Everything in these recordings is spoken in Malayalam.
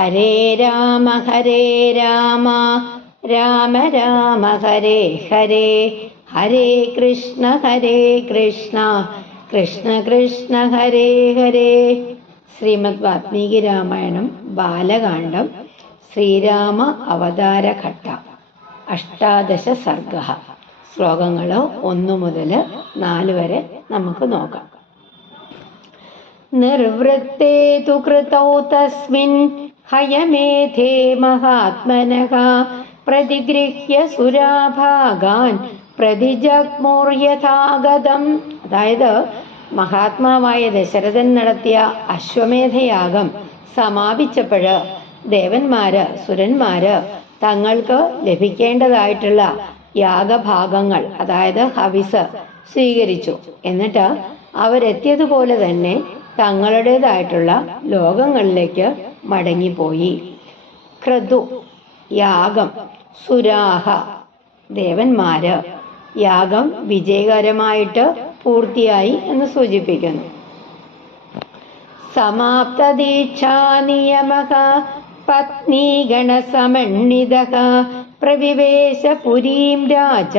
ഹരേ രാമ രാമ രാമ ഹരേ ഹരേ, ഹരേ കൃഷ്ണ കൃഷ്ണ കൃഷ്ണ ഹരേ ഹരേ. ശ്രീമദ് വാൽമീകി രാമായണം ബാലകാണ്ഡം ശ്രീരാമ അവതാരഘട്ട. അഷ്ടാദശ സർഗ. ശ്ലോകങ്ങൾ 1 മുതൽ 4 വരെ നമുക്ക് നോക്കാം. നിർവൃത്തേ തു കൃതൗ തസ്മിൻ ഹയമേധേ മഹാത്മനഃ പ്രതിഗൃഹ്യ സുരാഭാഗാൻ പ്രതിജഗ്മുർയഥാഗതം. അതായത് മഹാത്മാവായ ദശരഥൻ നടത്തിയ അശ്വമേധയാഗം സമാപിച്ചപ്പോഴ് ദേവന്മാര് സുരന്മാര് തങ്ങൾക്ക് ലഭിക്കേണ്ടതായിട്ടുള്ള യാഗഭാഗങ്ങൾ, അതായത് ഹവിസ് സ്വീകരിച്ചു. എന്നിട്ട് അവരെത്തിയതുപോലെ തന്നെ തങ്ങളുടേതായിട്ടുള്ള ലോകങ്ങളിലേക്ക് മടങ്ങിപ്പോയി. ക്രതു യാഗം, സുരാഹ ദേവന്മാര്. യാഗം വിജയകരമായിട്ട് പൂർത്തിയായി എന്ന് സൂചിപ്പിക്കുന്നു. സമാപ്ത ദീക്ഷാ നിയമഃ പത്നീഗണസമന്വിതഃ പ്രവിവേശ പുരീം രാജ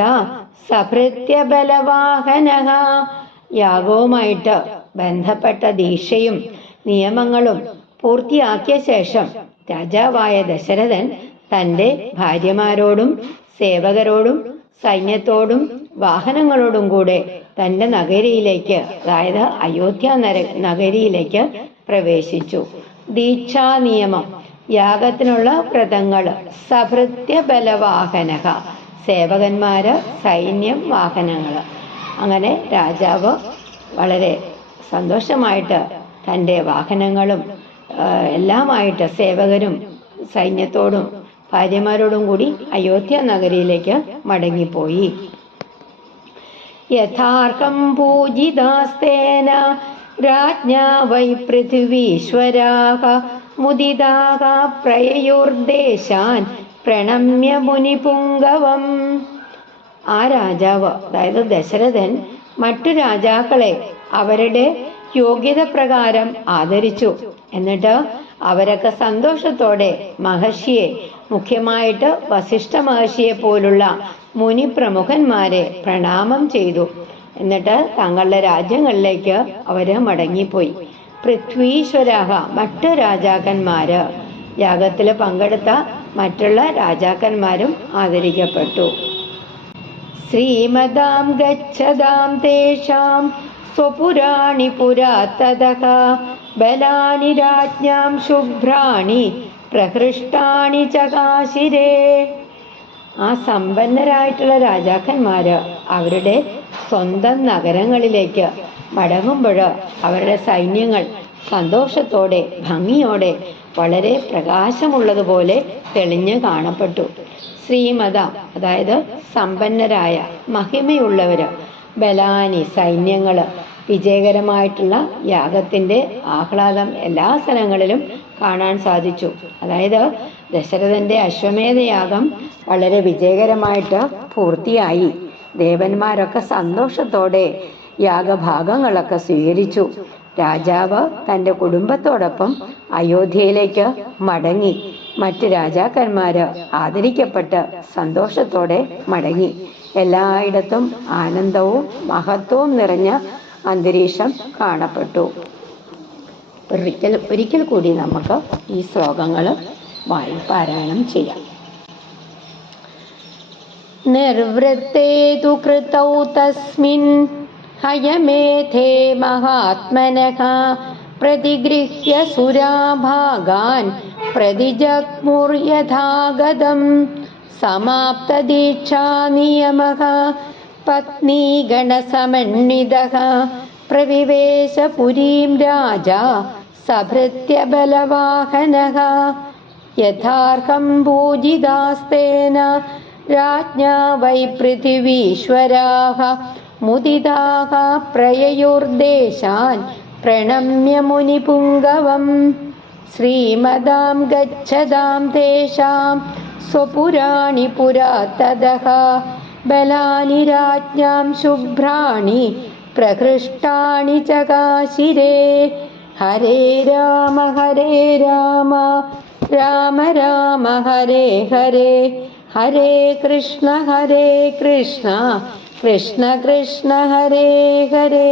സഭൃത്യ ബലവാഹനഃ. യാഗവുമായിട്ട് ബന്ധപ്പെട്ട ദീക്ഷയും നിയമങ്ങളും പൂർത്തിയാക്കിയ ശേഷം രാജാവായ ദശരഥൻ തൻ്റെ ഭാര്യമാരോടും സേവകരോടും സൈന്യത്തോടും വാഹനങ്ങളോടും കൂടെ തൻ്റെ നഗരിയിലേക്ക്, അതായത് അയോധ്യ നഗരിയിലേക്ക് പ്രവേശിച്ചു. ദീക്ഷാ നിയമം, യാഗത്തിനുള്ള വ്രതങ്ങള്. സഭൃത്യ ബലവാഹനഃ, സേവകന്മാര്, സൈന്യം, വാഹനങ്ങള്. അങ്ങനെ രാജാവ് വളരെ സന്തോഷമായിട്ട് തൻ്റെ വാഹനങ്ങളും എല്ലാമായിട്ട് സേവകരും സൈന്യത്തോടും ഭാര്യമാരോടും കൂടി അയോധ്യ നഗരിയിലേക്ക് മടങ്ങിപ്പോയി. യഥാർഹം പൂജിതാസ്തേന രാജ്ഞാ വൈ പൃഥ്വീശ്വരാഃ മുദിതാഃ പ്രയയുർദേശാൻ പ്രണമ്യ മുനിപുംഗവം. ആ രാജാവ്, അതായത് ദശരഥൻ, മറ്റു രാജാക്കളെ അവരുടെ യോഗ്യത പ്രകാരം ആദരിച്ചു. എന്നിട്ട് അവരൊക്കെ സന്തോഷത്തോടെ മഹർഷിയെ, മുഖ്യമായിട്ട് വസിഷ്ഠ മഹർഷിയെ പോലുള്ള മുനി പ്രമുഖന്മാരെ പ്രണാമം ചെയ്തു. എന്നിട്ട് തങ്ങളുടെ രാജ്യങ്ങളിലേക്ക് അവര് മടങ്ങിപ്പോയി. പൃഥ്വീശ്വരാഹ, മറ്റു രാജാക്കന്മാര്, യാഗത്തിൽ പങ്കെടുത്ത മറ്റുള്ള രാജാക്കന്മാരും ആദരിക്കപ്പെട്ടു. ശ്രീമതാം ഗച്ഛതാം തേഷാം സ്വപുരാണി പുരാതതഃ ബലാനി രാജ്ഞാം ശുഭ്രാണി പ്രഹൃഷ്ടാണി ചകാശിരേ. ആ സമ്പന്നരായിട്ടുള്ള രാജാക്കന്മാര് അവരുടെ സ്വന്തം നഗരങ്ങളിലേക്ക് മടങ്ങുമ്പോൾ അവരുടെ സൈന്യങ്ങൾ സന്തോഷത്തോടെ ഭംഗിയോടെ വളരെ പ്രകാശമുള്ളതുപോലെ തെളിഞ്ഞു കാണപ്പെട്ടു. ശ്രീമത, അതായത് സമ്പന്നരായ മഹിമയുള്ളവര്, ബലാനി സൈന്യങ്ങള്. വിജയകരമായിട്ടുള്ള യാഗത്തിന്റെ ആഹ്ലാദം എല്ലാ സ്ഥലങ്ങളിലും കാണാൻ സാധിച്ചു. അതായത് ദശരഥന്റെ അശ്വമേധയാഗം വളരെ വിജയകരമായിട്ട് പൂർത്തിയായി. ദേവന്മാരൊക്കെ സന്തോഷത്തോടെ യാഗഭാഗങ്ങളൊക്കെ സ്വീകരിച്ചു. രാജാവ് തൻ്റെ കുടുംബത്തോടൊപ്പം അയോധ്യയിലേക്ക് മടങ്ങി. മറ്റ് രാജാക്കന്മാര് ആദരിക്കപ്പെട്ട് സന്തോഷത്തോടെ മടങ്ങി. എല്ലായിടത്തും ആനന്ദവും മഹത്വവും നിറഞ്ഞ അന്തരീക്ഷം കാണപ്പെട്ടു. ഒരിക്കൽ കൂടി നമുക്ക് ഈ ശ്ലോകങ്ങൾ പാരായണം ചെയ്യാം. നിർവൃത്തേ തു കൃതൗ തസ്മിൻ ഹയമേധേ മഹാത്മനഃ പ്രതിഗൃഹ്യ സുരാഭാഗാൻ പ്രതിജഗ്മുർയഥാഗതം. സമാപ്ത ദീക്ഷാ നിയമഃ പത്നീഗണസമന്വിതഃ പ്രവിവേശ പുരീം രാജ സഭൃത്യ ബലവാഹനഃ. യഥാർഹം പൂജിതാസ്തേന രാജ്ഞാ വൈ പൃഥ്വീശ്വരാഃ മുദിതാഃ പ്രയയുർദേശാൻ പ്രണമ്യ മുനിപുംഗവം. ശ്രീമതാം ഗച്ഛതാം തേഷാം സ്വപുരാണി പുരാതതഃ ബലാനി രാജ്ഞാം ശുഭ്രാണി പ്രഹൃഷ്ടാണി ചകാശിരേ. ഹരേ രാമ രാമ രാമ ഹരേ ഹരേ ഹരേ കൃഷ്ണ കൃഷ്ണ കൃഷ്ണ ഹരേ ഹരേ.